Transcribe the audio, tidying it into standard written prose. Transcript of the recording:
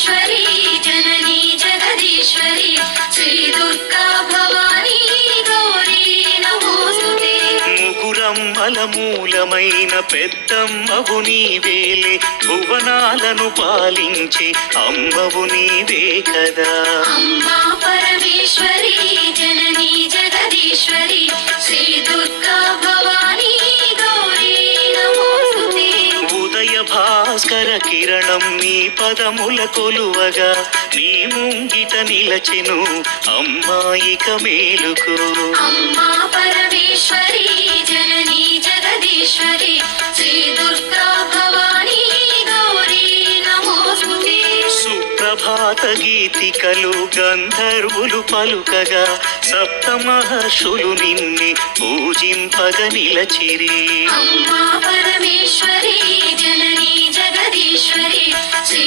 పరమేశ్వరి జననీ జగదీశ్వరి శ్రీ దుర్గా భవానీ గౌరీ నమోస్తుతే. ముగురమ్మల మూలమైన పెద్దమ్మవు నీవేలే, భువనాలను పాలించే అమ్మవు నీవే కదా. అమ్మా పరమేశ్వరి జననీ జగదీశ్వరి శ్రీ దుర్గా భవానీ గౌరీ నమోస్తుతే. ఉదయ భాస్కర కిరణం నీ పదముల కొలువగా, నీ ముంగిట నిలచెను అమ్మాయిక మేలుకు. అమ్మా పరమేశ్వరి జననీ జగదీశ్వరి శ్రీ దుర్గా భవానీ గౌరీ నమోస్తుతే. సుప్రభాత గీతికలు గంధర్వులు పలుకగా, సప్త మహర్షులు నిన్నే పూజింపగ నిలచిరి. అమ్మా పరమేశ్వరి జననీ జగదీశ్వరి శ్రీ